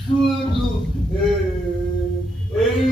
শুধু এই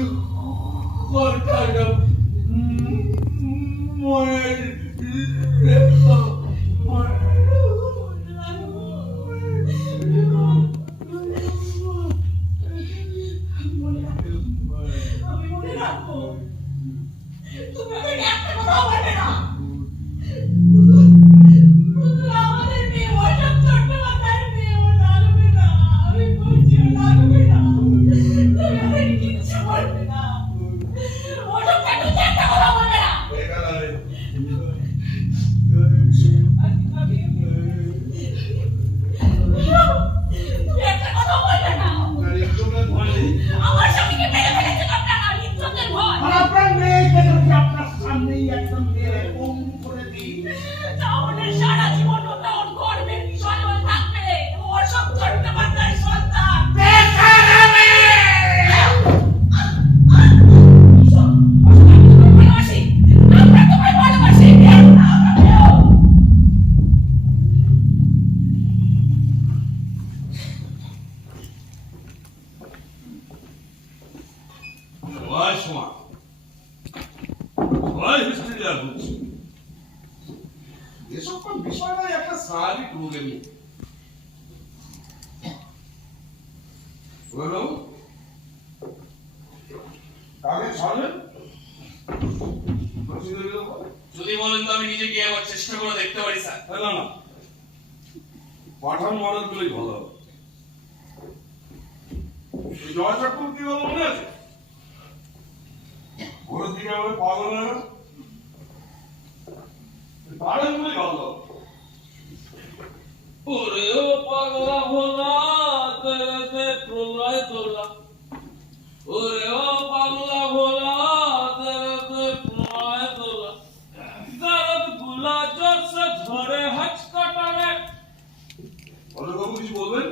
সবাই সমান সবাই হিস্ট্রি আর বুঝছে এসব কোন বিষয় নয় একটা স্বাভাবিক রোগের মতো বলো কাকে ছাড়বেন যদি বলেন তো আমি নিজে গিয়ে একবার চেষ্টা করে দেখতে পারি স্যার না না পাঠান মডেল গুলোই ভালো জয় চক্রবর্তী মনে আছে দিকে পাগল ওরে ও পাগলা ভোলা তেরে প্রলয় তোলা। ওরে ও পাগলা ভোলা তেরে প্রলয় তোলা। দরদগুলা জোর সে ঝরে হচ কটারে বাবু কিছু বলবেন?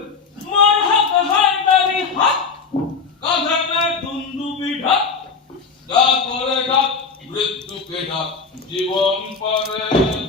대답 지원과는